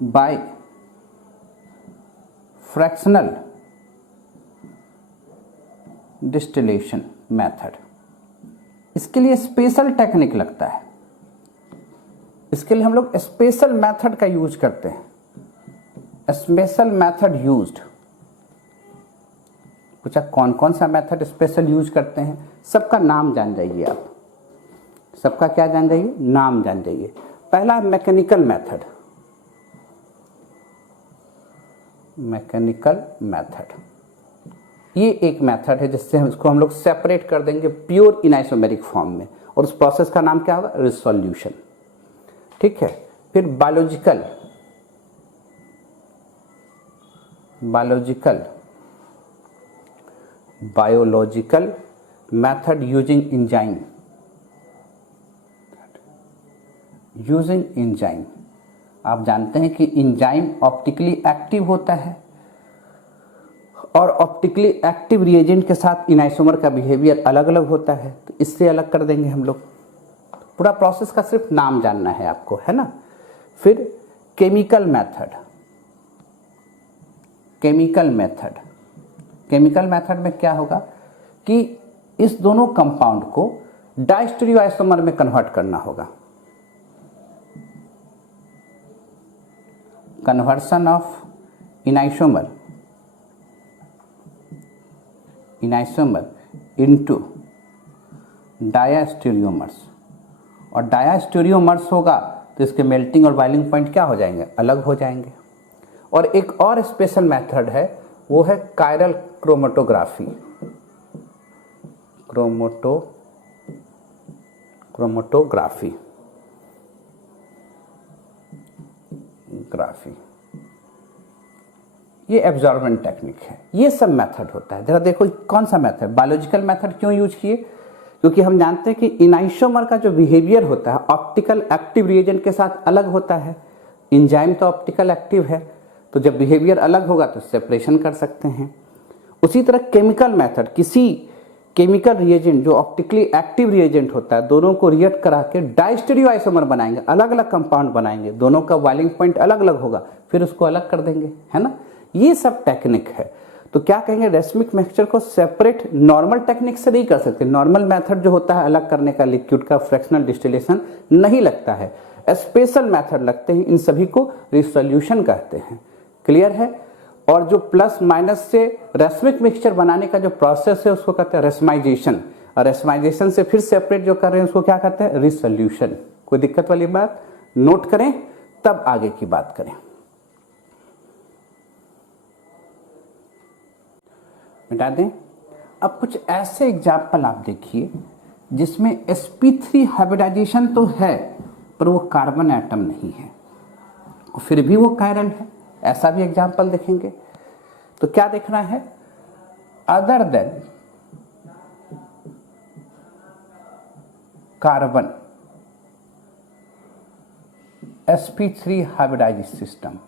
by fractional distillation method. इसके लिए स्पेशल टेक्निक लगता है, इसके लिए हम लोग स्पेशल मेथड का यूज करते हैं। स्पेशल मेथड यूज्ड, पूछा कौन कौन सा मेथड स्पेशल यूज करते हैं, सबका नाम जान जाइए आप, सबका क्या जान जाइए? नाम जान जाइए। पहला मैकेनिकल मेथड, मैकेनिकल मेथड ये एक मेथड है जिससे इसको हम लोग सेपरेट कर देंगे प्योर इनआइसोमेरिक फॉर्म में, और उस प्रोसेस का नाम क्या होगा? रिसोल्यूशन। ठीक है। फिर बायोलॉजिकल मेथड यूजिंग एंजाइम। आप जानते हैं कि एंजाइम ऑप्टिकली एक्टिव होता है, और ऑप्टिकली एक्टिव रिएजेंट के साथ इनाइसोमर का बिहेवियर अलग अलग होता है, तो इससे अलग कर देंगे हम लोग। पूरा प्रोसेस का सिर्फ नाम जानना है आपको, है ना। फिर केमिकल मेथड में क्या होगा कि इस दोनों कंपाउंड को डायस्टेरियोआइसोमर में कन्वर्ट करना होगा। कन्वर्सन ऑफ इनाइसोमर इनटू डायास्टेरियोमर्स, और डायास्टेरियोमर्स होगा तो इसके मेल्टिंग और बॉइलिंग पॉइंट क्या हो जाएंगे? अलग हो जाएंगे। और एक और स्पेशल मेथड है, वो है कायरल क्रोमेटोग्राफी। ये एब्जॉर्बेंट टेक्निक है। ये सब मेथड होता है। जरा देखो कौन सा मेथड, बायोलॉजिकल मेथड क्यों यूज किए? क्योंकि हम जानते हैं कि इनाइसोमर का जो बिहेवियर होता है ऑप्टिकल एक्टिव रिएजेंट के साथ अलग होता है। एंजाइम तो ऑप्टिकल एक्टिव है, तो जब बिहेवियर अलग होगा तो सेपरेशन कर सकते हैं। उसी तरह केमिकल मेथड, किसी केमिकल रिएजेंट जो ऑप्टिकली एक्टिव रिएजेंट होता है, दोनों को रिएक्ट करा के डायस्टेरियोआइसोमर बनाएंगे, अलग अलग कंपाउंड बनाएंगे, दोनों का बॉइलिंग पॉइंट अलग अलग होगा, फिर उसको अलग कर देंगे, है ना। ये सब टेक्निक है। तो क्या कहेंगे, रेसमिक मिक्सचर को सेपरेट नॉर्मल टेक्निक से नहीं कर सकते। नॉर्मल मेथड जो होता है अलग करने का लिक्विड का फ्रैक्शनल डिस्टिलेशन नहीं लगता है, स्पेशल मेथड लगते हैं। इन सभी को रिसोल्यूशन कहते हैं। क्लियर है। और जो प्लस माइनस से रेसमिक मिक्सचर बनाने का जो प्रोसेस है उसको कहते हैं रेसमाइजेशन, और रेसमाइजेशन से फिर सेपरेट जो कर रहे हैं उसको क्या कहते हैं? रिसोल्यूशन। कोई दिक्कत वाली बात? नोट करें तब आगे की बात करें। मिटा दें। अब कुछ ऐसे एग्जाम्पल आप देखिए जिसमें sp3 हाइब्रिडाइजेशन तो है पर वो कार्बन एटम नहीं है, फिर भी वो कायरल है। ऐसा भी एग्जाम्पल देखेंगे। तो क्या देखना है? Other than carbon sp3 hybridized system,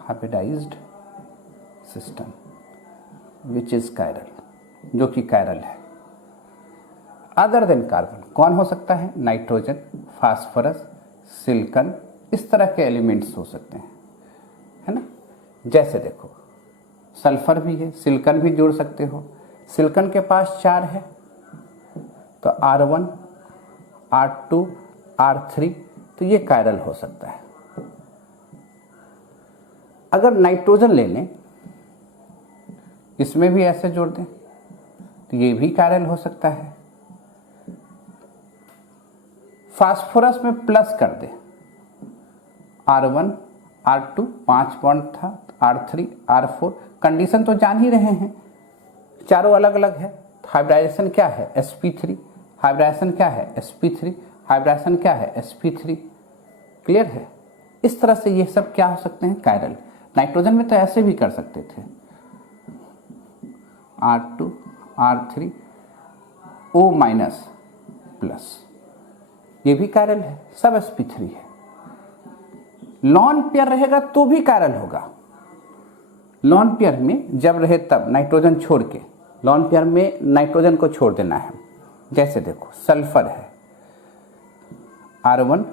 hybridized system which is chiral, जो कि कायरल है। अदर देन कार्बन कौन हो सकता है? नाइट्रोजन, फास्फोरस, सिलिकॉन, इस तरह के एलिमेंट्स हो सकते हैं, है ना। जैसे देखो सल्फर भी है, सिलिकॉन भी जोड़ सकते हो। सिलिकॉन के पास 4 है तो R1, R2, R3, तो ये कायरल हो सकता है। अगर नाइट्रोजन ले लें, इसमें भी ऐसे जोड़ दें तो ये भी कायरल हो सकता है। फास्फोरस में प्लस कर दे, R1, R2, 5 बॉन्ड था, R3, R4, कंडीशन तो जान ही रहे हैं, चारों अलग अलग है। हाइब्रिडाइजेशन क्या है? sp3, हाइब्रिडाइजेशन क्या है? sp3, हाइब्रिडाइजेशन क्या है? sp3। क्लियर है। इस तरह से ये सब क्या हो सकते हैं, कायरल। नाइट्रोजन में तो ऐसे भी कर सकते थे, R2 R3 O minus plus, ये भी कायरल है, सब sp3 है। लॉन पेयर रहेगा तो भी कायरल होगा। लॉन पेयर में जब रहे तब नाइट्रोजन छोड़ के, लॉन पेयर में नाइट्रोजन को छोड़ देना है। जैसे देखो सल्फर है, R1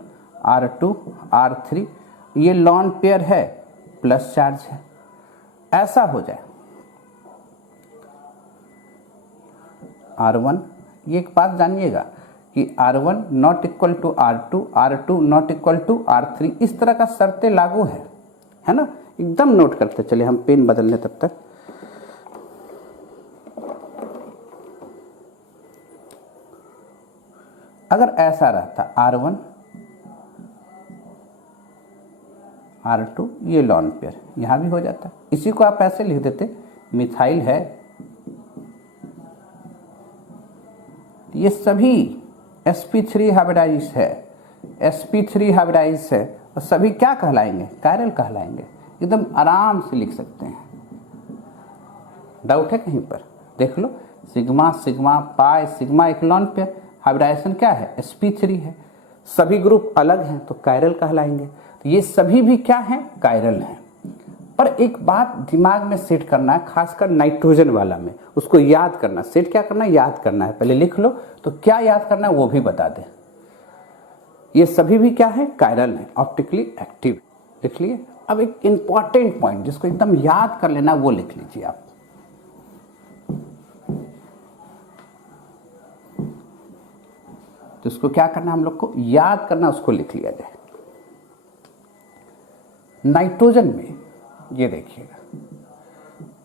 R2 R3, ये लॉन पेयर है, प्लस चार्ज है। ऐसा हो जाए R1, ये एक बात जानिएगा कि R1 not equal to R2, R2 not equal to R3, इस तरह का शर्तें लागू है ना। एकदम नोट करते चले, हम पेन बदल लें तब तक। अगर ऐसा रहता R1 R2, ये लॉन पेयर, यहां भी हो जाता। इसी को आप ऐसे लिख देते, मिथाइल है, ये सभी sp3 हाइब्रिडाइज है, sp3 हाइब्रिडाइज है, और सभी क्या कहलाएंगे, कायरल कहलाएंगे। एकदम आराम से लिख सकते हैं। डाउट है कहीं पर, देख लो, सिग्मा सिग्मा पाई सिग्मा एक लॉन पेयर, हाइब्रिडाइजेशन क्या है, sp3 है, सभी ग्रुप अलग हैं तो कायरल कहलाएंगे। तो ये सभी भी क्या हैं, कायरल हैं। पर एक बात दिमाग में सेट करना है, खासकर नाइट्रोजन वाला में, उसको याद करना। सेट क्या करना है, याद करना है। पहले लिख लो, तो क्या याद करना है वो भी बता दें। ये सभी भी क्या है, कायरल है, ऑप्टिकली एक्टिव। लिख लिए। अब एक इंपॉर्टेंट पॉइंट जिसको एकदम याद कर लेना, वो लिख लीजिए आप। तो इसको क्या करना, हम लोग को याद करना, उसको लिख लिया जाए। नाइट्रोजन में ये देखिएगा,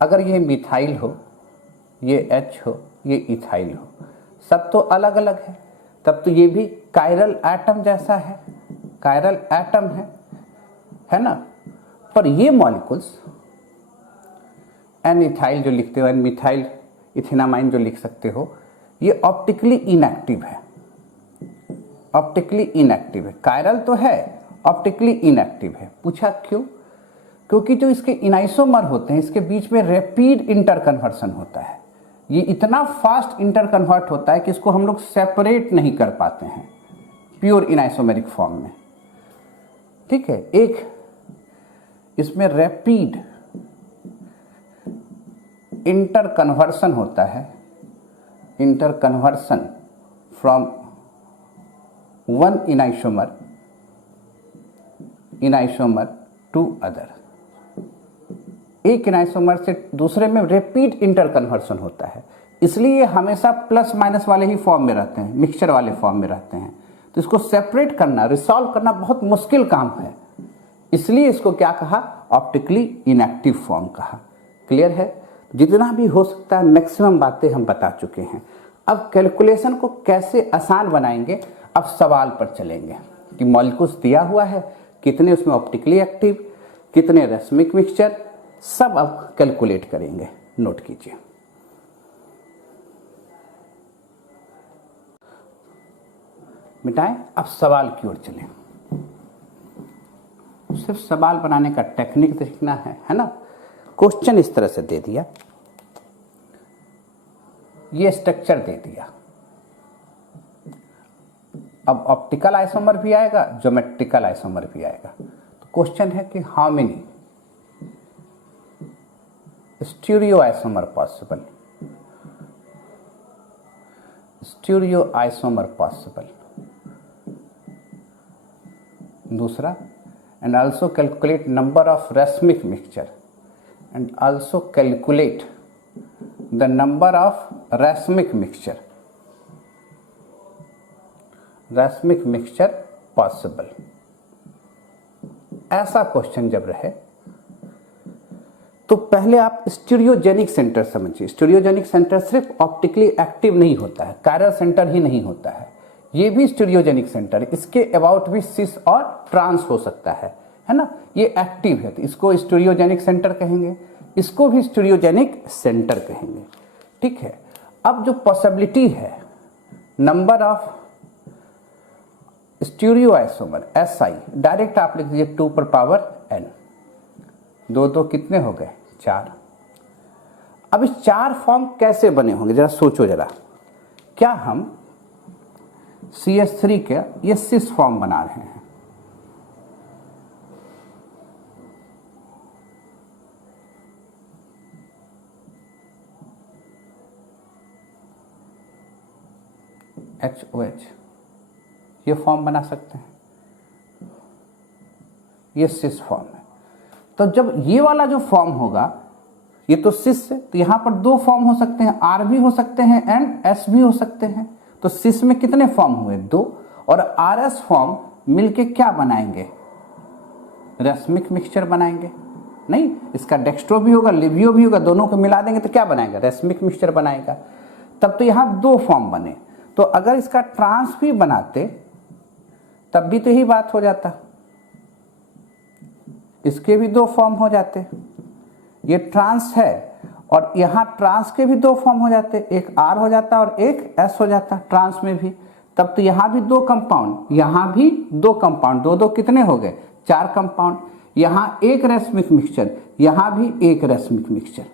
अगर ये मिथाइल हो, ये H हो, ये इथाइल हो, सब तो अलग अलग है, तब तो ये भी कायरल एटम जैसा है, कायरल एटम है ना। पर ये मॉलिक्यूल्स एन इथाइल जो लिखते हो, एन मिथाइल इथेनामाइन जो लिख सकते हो, ये ऑप्टिकली इनएक्टिव है, ऑप्टिकली इनएक्टिव है। कायरल तो है, ऑप्टिकली इनएक्टिव है। पूछा क्यों? क्योंकि जो इसके इनाइसोमर होते हैं, इसके बीच में रैपिड इंटरकन्वर्सन होता है। ये इतना फास्ट इंटरकन्वर्ट होता है कि इसको हम लोग सेपरेट नहीं कर पाते हैं प्योर इनाइसोमेरिक फॉर्म में। ठीक है, एक इसमें रैपिड इंटरकन्वर्सन होता है, इंटरकन्वर्सन फ्रॉम वन इनाइसोमर टू अदर। एक इनाइसोमर से दूसरे में रैपिड इंटरकन्वर्सन होता है, इसलिए हमेशा प्लस माइनस वाले ही फॉर्म में रहते हैं, मिक्सचर वाले फॉर्म में रहते हैं। तो इसको सेपरेट करना, रिसॉल्व करना बहुत मुश्किल काम है, इसलिए इसको क्या कहा, ऑप्टिकली इनएक्टिव फॉर्म कहा। क्लियर है? जितना भी हो सकता है मैक्सिमम बातें हम बता चुके हैं। अब कैलकुलेशन को कैसे आसान बनाएंगे, अब सवाल पर चलेंगे कि मॉलिक्यूल्स दिया हुआ है, कितने उसमें ऑप्टिकली एक्टिव, कितने रश्मिक मिक्सचर, सब अब कैलकुलेट करेंगे। नोट कीजिए। मिटाएं, अब सवाल की ओर चलें। सिर्फ सवाल बनाने का टेक्निक देखना है ना। क्वेश्चन इस तरह से दे दिया, ये स्ट्रक्चर दे दिया। अब ऑप्टिकल आइसोमर भी आएगा, ज्योमेट्रिकल आइसोमर भी आएगा। तो क्वेश्चन है कि how many stereo isomer possible, stereo isomer possible. दूसरा, and also calculate number of racemic mixture, and also calculate the number of racemic mixture possible। ऐसा क्वेश्चन जब रहे तो पहले आप स्टीरियोजेनिक सेंटर समझिए। स्टीरियोजेनिक सेंटर सिर्फ ऑप्टिकली एक्टिव नहीं होता है, कायरल सेंटर ही नहीं होता है, ये भी स्टीरियोजेनिक सेंटर, इसके अबाउट भी सिस और ट्रांस हो सकता है ना। ये एक्टिव है तो इसको स्टीरियोजेनिक सेंटर कहेंगे, इसको भी स्टीरियोजेनिक सेंटर कहेंगे। ठीक है, अब जो पॉसिबिलिटी है number of stereo isomer SI, direct आप लिख दीजिए 2 पर पावर n, दो दो कितने हो गए 4। अब इस 4 फॉर्म कैसे बने होंगे जरा सोचो जरा। क्या हम CH3 के ये सिस फॉर्म बना रहे हैं, HOH, ये फॉर्म बना सकते हैं, ये सिस फॉर्म है। तो जब ये वाला जो फॉर्म होगा, ये तो सिस है, तो यहां पर 2 फॉर्म हो सकते हैं, R भी हो सकते हैं एंड S भी हो सकते हैं। तो सिस में कितने फॉर्म हुए 2, और RS फॉर्म मिलके क्या बनाएंगे, रेसमिक मिक्सचर बनाएंगे। नहीं, इसका डेक्स्ट्रो भी होगा, लिवियो भी होगा, दोनों को मिला देंगे तो क्या बनाएगा, रेसमिक मिक्सचर बनाएगा। तब तो यहां 2 फॉर्म बने। तो अगर इसका ट्रांस भी बनाते तब भी तो यही बात हो जाता, इसके भी 2 फॉर्म हो जाते। ये ट्रांस है और यहां ट्रांस के भी 2 फॉर्म हो जाते, एक R हो जाता और एक S हो जाता ट्रांस में भी। तब तो यहां भी 2 कंपाउंड, यहां भी 2 कंपाउंड, 2 2 कितने हो गए 4 कंपाउंड। यहां एक रेसमिक मिक्सचर, यहां भी एक रेसमिक मिक्सचर।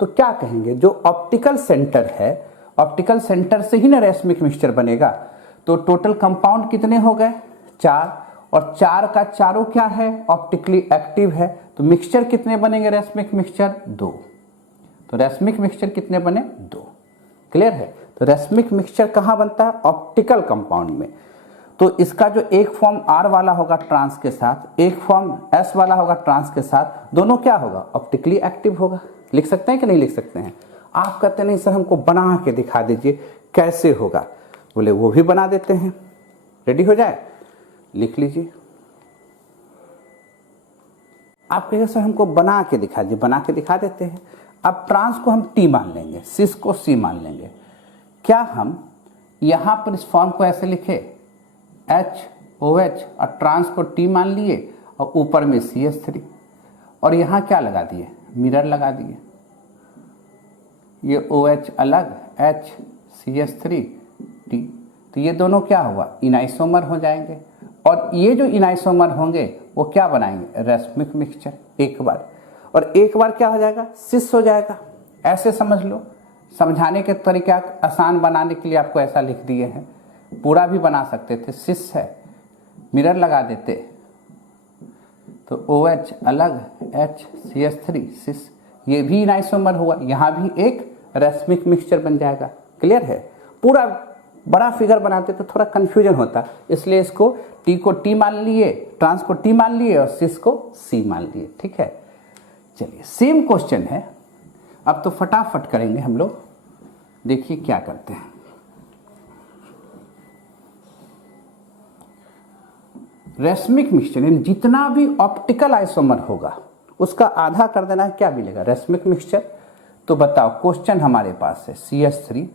तो क्या कहेंगे, जो ऑप्टिकल सेंटर है, ऑप्टिकल सेंटर से ही ना रेसमिक मिक्सचर बनेगा। तो टोटल कंपाउंड कितने हो गए 4, और 4 का चारों क्या है, ऑप्टिकली एक्टिव है। तो मिक्सचर कितने बनेंगे रेसमिक मिक्सचर 2। तो रेसमिक मिक्सचर कितने बने 2। क्लियर है। तो रेसमिक मिक्सचर कहाँ बनता है, ऑप्टिकल कंपाउंड में। तो इसका जो एक फॉर्म R वाला होगा ट्रांस के साथ, एक फॉर्म S वाला होगा ट्रांस के साथ, दोनों क्या होगा, ऑप्टिकली एक्टिव होगा। लिख सकते हैं कि नहीं लिख सकते हैं। आप कहते नहीं सर हमको बना के दिखा दीजिए कैसे होगा, बोले वो भी बना देते हैं। रेडी हो जाए, लिख लीजिए। आप कहेंगे सर हमको बना के दिखा दीजिए, बना के दिखा देते हैं। अब ट्रांस को हम T मान लेंगे, सिस को C मान लेंगे। क्या हम यहां पर इस फॉर्म को ऐसे लिखे HOH और ट्रांस को T मान लिए और ऊपर में CH3, और यहां क्या लगा दिए, मिरर लगा दिए। ये OH अलग, H CH3 T, तो ये दोनों क्या हुआ, इनाइसोमर हो जाएंगे। और ये जो इनाइसोमर होंगे वो क्या बनाएंगे, रेसमिक मिक्सचर एक बार, और एक बार क्या हो जाएगा, सिस हो जाएगा। ऐसे समझ लो, समझाने के तरीका आसान बनाने के लिए आपको ऐसा लिख दिए हैं। पूरा भी बना सकते थे, सिस है, मिरर लगा देते तो OH अलग, H CH3 सिस, ये भी इनाइसोमर हुआ, यहाँ भी एक रेसमिक मिक्सचर बन जाएगा। क्लियर है। पूरा बड़ा फिगर बनाते तो थोड़ा कंफ्यूजन होता, इसलिए इसको T को T मान लिए, ट्रांस को T मान लिए और सिस को C मान लिए। ठीक है, चलिए सेम क्वेश्चन है। अब तो फटाफट करेंगे हम लोग, देखिए क्या करते हैं। रेसमिक मिक्सचर यानी जितना भी ऑप्टिकल आइसोमर होगा उसका आधा कर देना है, क्या मिलेगा, रेसमिक मिक्सचर। तो बताओ, क्वेश्चन हमारे पास है CH3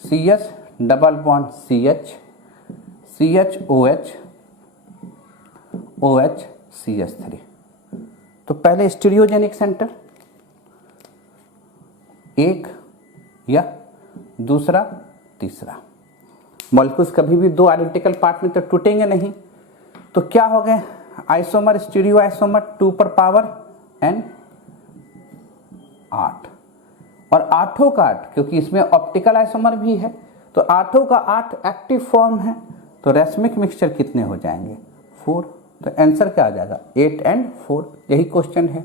CH double bond CH CHOH OH CH3। तो पहले स्टीरियोजेनिक सेंटर एक या दूसरा तीसरा, मॉलिक्यूल्स कभी भी 2 आइडेंटिकल पार्ट में तो टूटेंगे नहीं। तो क्या हो गए, आइसोमर स्टीरियो आइसोमर 2 पर पावर n 8, और 8 का 8 क्योंकि इसमें ऑप्टिकल आइसोमर भी है तो 8 का 8 एक्टिव फॉर्म है। तो रेसमिक मिक्सचर कितने हो जाएंगे 4। तो आंसर क्या आ जाएगा 8 and 4। यही क्वेश्चन है।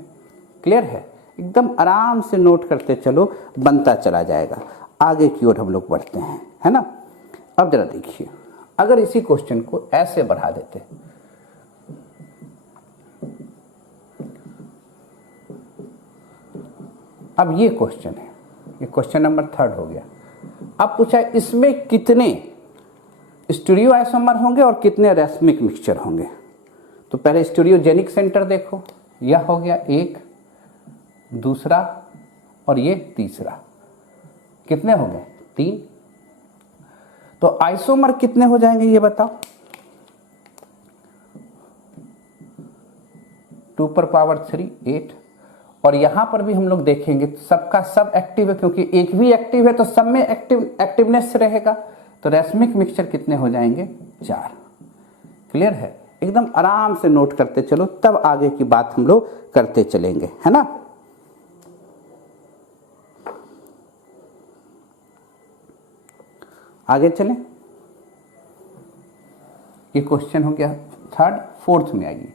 क्लियर है, एकदम आराम से नोट करते चलो, बनता चला जाएगा। आगे की ओर हम लोग बढ़ते हैं, है ना। अब जरा देखिए, अगर इसी क्वेश्चन को ऐसे बढ़ा देते, अब ये क्वेश्चन है, ये क्वेश्चन नंबर 3 हो गया। अब पूछा इसमें कितने स्टीरियो आइसोमर होंगे और कितने रेसमिक मिक्सचर होंगे। तो पहले स्टीरियोजेनिक सेंटर देखो, यह हो गया एक, दूसरा और ये तीसरा, कितने हो गए 3। तो आइसोमर कितने हो जाएंगे ये बताओ, 2 पर पावर 3 8। और यहां पर भी हम लोग देखेंगे सबका सब एक्टिव है, क्योंकि एक भी एक्टिव है तो सब में एक्टिवनेस रहेगा। तो रेसमिक मिक्सचर कितने हो जाएंगे 4। क्लियर है? एकदम आराम से नोट करते चलो, तब आगे की बात हम लोग करते चलेंगे, है ना। आगे चलें। ये क्वेश्चन हो गया थर्ड। फोर्थ में आइए।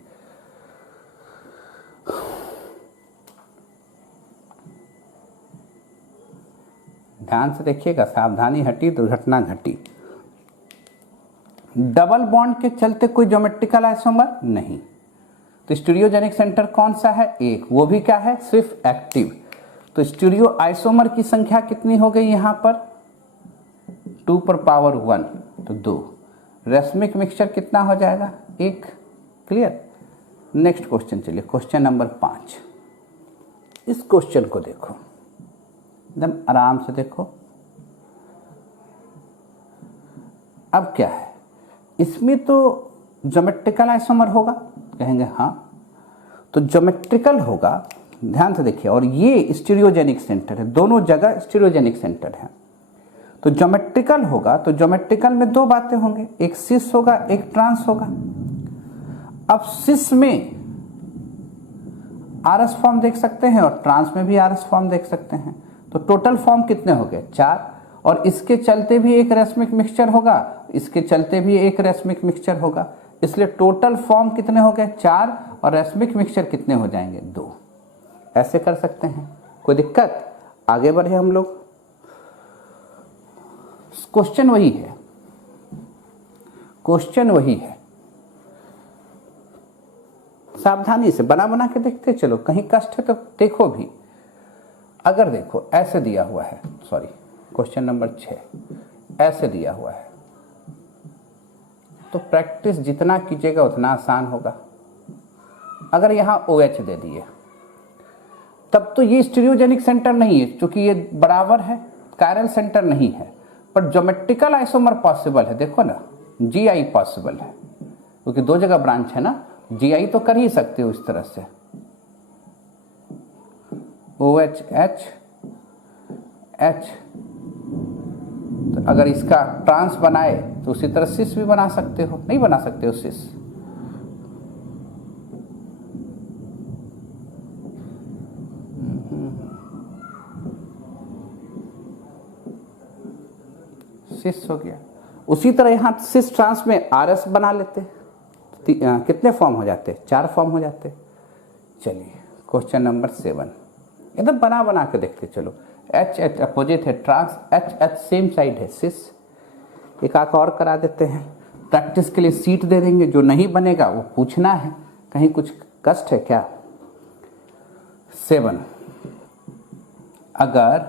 ध्यान से देखिएगा, सावधानी हटी दुर्घटना घटी। डबल बॉन्ड के चलते कोई ज्योमेट्रिकल आइसोमर नहीं, तो स्टीरियोजेनिक सेंटर कौन सा है? एक, वो भी क्या है? सिर्फ एक्टिव। तो स्टीरियो आइसोमर की संख्या कितनी हो गई यहां पर? 2 पर पावर 1, तो 2। रेसमिक मिक्सचर कितना हो जाएगा? 1। क्लियर? नेक्स्ट क्वेश्चन चलिए, क्वेश्चन नंबर 5। इस क्वेश्चन को देखो, एकदम आराम से देखो। अब क्या है इसमें? तो ज्योमेट्रिकल आइसोमर होगा, कहेंगे हाँ, तो ज्योमेट्रिकल होगा। ध्यान से देखिए, और ये स्टीरियोजेनिक सेंटर है, दोनों जगह स्टीरियोजेनिक सेंटर है। तो ज्योमेट्रिकल होगा, तो ज्योमेट्रिकल में 2 बातें होंगे, एक सिस होगा, एक ट्रांस होगा। अब सिस में आरएस फॉर्म देख सकते हैं और ट्रांस में भी आरएस फॉर्म देख सकते हैं। तो टोटल फॉर्म कितने हो गए? 4। और इसके चलते भी एक रेसमिक मिक्सचर होगा, इसके चलते भी एक रेसमिक मिक्सचर होगा, इसलिए टोटल फॉर्म कितने हो गए? 4। और रेसमिक मिक्सचर कितने हो जाएंगे? 2। ऐसे कर सकते हैं, कोई दिक्कत? आगे बढ़े हम लोग। क्वेश्चन वही है, क्वेश्चन वही है। सावधानी से बना बना के देखते चलो, कहीं कष्ट है तो देखो भी। अगर देखो ऐसे दिया हुआ है, सॉरी क्वेश्चन नंबर 6 ऐसे दिया हुआ है, तो प्रैक्टिस जितना कीजिएगा उतना आसान होगा। अगर यहां OH दे दिए तब तो ये स्टीरियोजेनिक सेंटर नहीं है, क्योंकि ये बराबर है, कायरल सेंटर नहीं है, पर ज्योमेट्रिकल आइसोमर पॉसिबल है। देखो ना, GI पॉसिबल है, क्योंकि 2 जगह ब्रांच है ना, GI तो कर ही सकते हो इस तरह से, OH H H। तो अगर इसका ट्रांस बनाए तो उसी तरह सिस भी बना सकते हो, नहीं बना सकते हो सिस? सिस हो गया। उसी तरह यहां सिस ट्रांस में RS बना लेते, कितने फॉर्म हो जाते? 4 फॉर्म हो जाते। चलिए क्वेश्चन नंबर 7 एकदम बना बना के देखते चलो। H H अपोजिट है, trans H H same side है, सिस। एक आंख और करा देते हैं, प्रैक्टिस के लिए सीट दे देंगे, जो नहीं बनेगा वो पूछना है, कहीं कुछ कष्ट है क्या? 7 अगर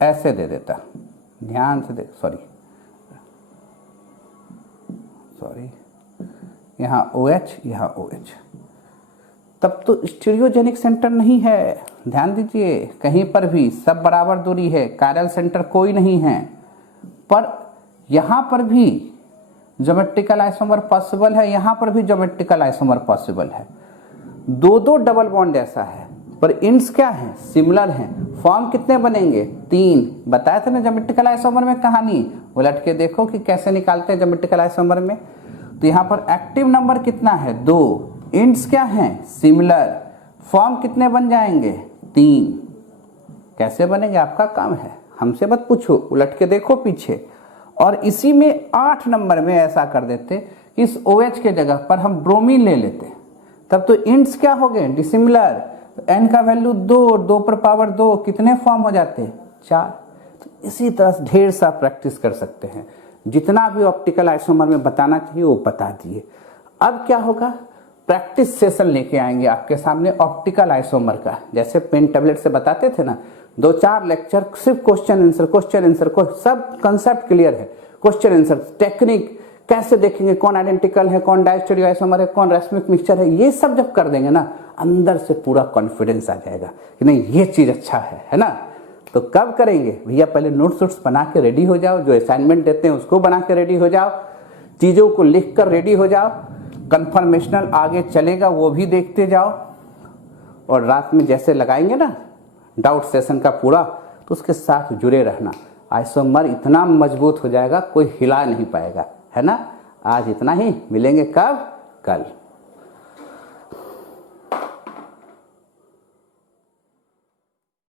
ऐसे दे देता, ध्यान से देख, सॉरी यहाँ OH यहाँ OH, तब तो स्टीरियोजेनिक सेंटर नहीं है। ध्यान दीजिए, कहीं पर भी सब बराबर दूरी है, कायरल सेंटर कोई नहीं है, पर यहां पर भी ज्योमेट्रिकल आइसोमर पॉसिबल है, यहां पर भी ज्योमेट्रिकल आइसोमर पॉसिबल है। 2 डबल बॉन्ड ऐसा है, पर इंड्स क्या है? सिमिलर हैं। फॉर्म कितने बनेंगे? 3। बताया था ना ज्योमेट्रिकल आइसोमर में कहानी, उलट के देखो कि कैसे निकालते हैं ज्योमेट्रिकल आइसोमर में। तो यहां पर एक्टिव नंबर कितना है? 2। इंड्स क्या हैं? सिमिलर। फॉर्म कितने बन जाएंगे? 3। कैसे बनेंगे? आपका काम है, हमसे मत पूछो, उलट के देखो पीछे। और इसी में 8 नंबर में ऐसा कर देते कि इस OH के जगह पर हम ब्रोमीन ले लेते, तब तो इंड्स क्या हो गए? डिसिमिलर। तो n का वैल्यू 2, 2 पर पावर 2, कितने फॉर्म हो जाते? 4। तो इसी तरह ढेर सा प्रैक्टिस कर सकते हैं, जितना भी ऑप्टिकल आइसोमर में बताना चाहिए वो बता दिए। अब क्या होगा? प्रैक्टिस सेशन लेके आएंगे आपके सामने ऑप्टिकल आइसोमर का, जैसे पेन टेबलेट से बताते थे ना, 2-4 लेक्चर सिर्फ क्वेश्चन आंसर सब कंसेप्ट क्लियर है। क्वेश्चन आंसर, टेक्निक कैसे देखेंगे, कौन आइडेंटिकल है, कौन डायस्टेरियो आइसोमर है, कौन रेसमिक मिक्सचर है, ये सब जब कर देंगे ना, अंदर से पूरा कॉन्फिडेंस आ जाएगा कि नहीं ये चीज अच्छा है ना। तो कब करेंगे भैया? पहले नोट्स बना के रेडी हो जाओ, जो असाइनमेंट देते हैं उसको बना के रेडी हो जाओ, चीजों को लिख कर रेडी हो जाओ, कन्फर्मेशनल आगे चलेगा वो भी देखते जाओ, और रात में जैसे लगाएंगे ना डाउट सेशन का पूरा, तो उसके साथ जुड़े रहना। आइसोमर इतना मजबूत हो जाएगा कोई हिला नहीं पाएगा, है ना। आज इतना ही, मिलेंगे कब? कल।